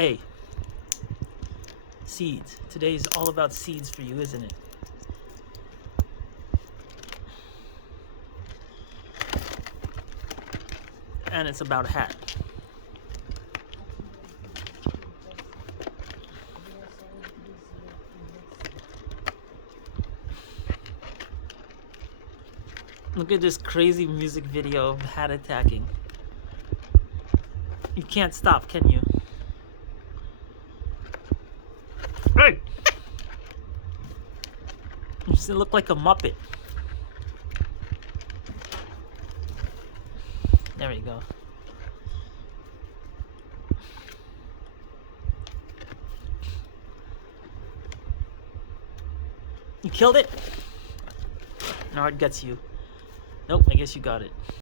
Hey, seeds. Today's all about seeds for you, isn't it? And it's about a hat. Look at this crazy music video of hat attacking. You can't stop, can you? Hey! You just look like a Muppet. There we go. You killed it? Now it gets you. Nope, I guess you got it.